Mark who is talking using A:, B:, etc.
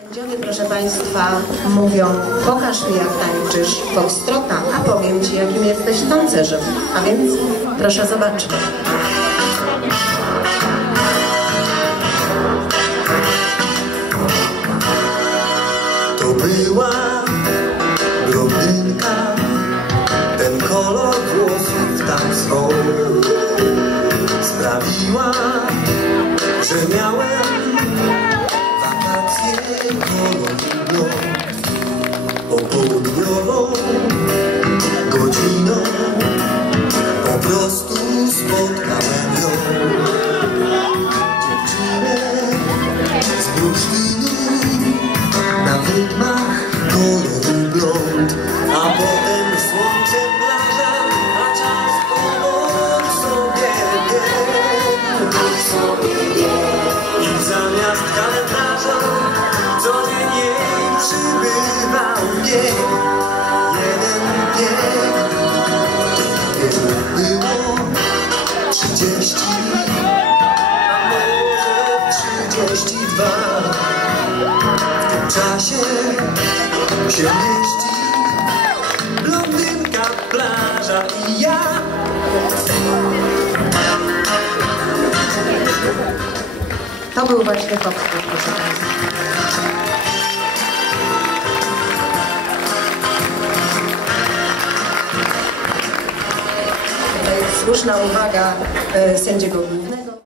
A: Sędziowie, proszę Państwa, mówią pokaż mi jak tańczysz foxtrota, a powiem Ci jakim jesteś tancerzem. A więc proszę zobaczyć.
B: To była blondynka, ten kolor włosów tak swą sprawiła, że miałem popołudniową godziną, po prostu spotkałem ją. Dziewczynę z bursztynu na wydmach dwa w tym czasie się mieści blondynka, plaża i ja.
A: To był właśnie foxtrot, proszę słuszna uwaga e, sędziego głównego.